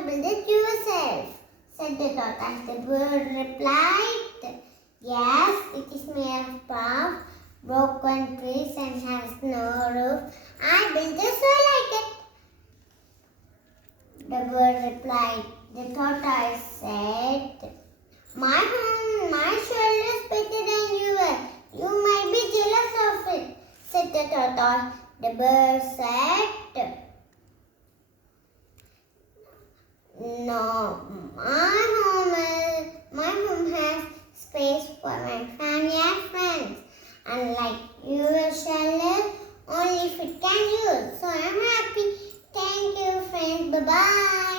to build it yourself, said the tortoise. The bird replied, yes, it is made of bark, broken trees and has no roof. I built it so I like it. The bird replied. The tortoise said, my home, my shell is better than yours. You might be jealous of it, said the tortoise. The bird said, no, my home has space for my family and friends. Unlike your shell, only if it can use. So I'm happy. Thank you, friends. Bye-bye.